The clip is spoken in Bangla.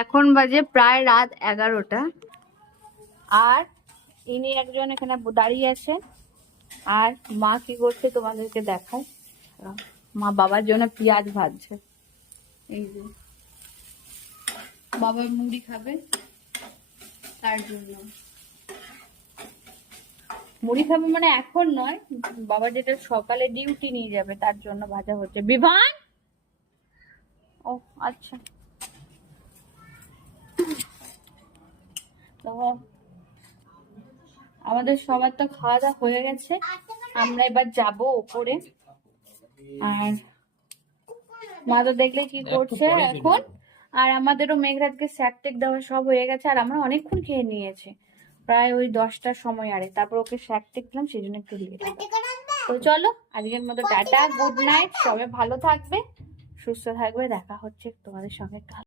এখন বাজে প্রায় রাত 11টা। আর ইনি একজন এখানে দাঁড়িয়ে আছে। আর মা কি করছে তোমাদেরকে দেখায়। মা বাবার জন্য পেঁয়াজ ভাজছে। এই যে বাবা মুড়ি খাবে, তার জন্য মুড়ি খাবে মানে এখন নয়, বাবা যেটা সকালে ডিউটি নিয়ে যাবে তার জন্য ভাজা হচ্ছে। বিভান, ও আচ্ছা। তো আমাদের সবার তো খাওয়া দাওয়া হয়ে গেছে, আমরা এবার যাব উপরে। আর মা তো দেখলে কি করছে এখন। আর আমাদেরও মেঘরাজকে স্যাক টেক দেওয়া সব হয়ে গেছে। আর আমরা অনেকক্ষণ খেয়ে নিয়েছি, প্রায় ওই 10টার সময়। আরে তারপর ওকে স্যাক টেক দিলাম, সেই জন্য একটু লেট। তো চলো আজকের মতো টাটা, গুড নাইট, সবাই ভালো থাকবে, সুস্থ থাকবে। দেখা হচ্ছে তোমাদের সঙ্গে কাল।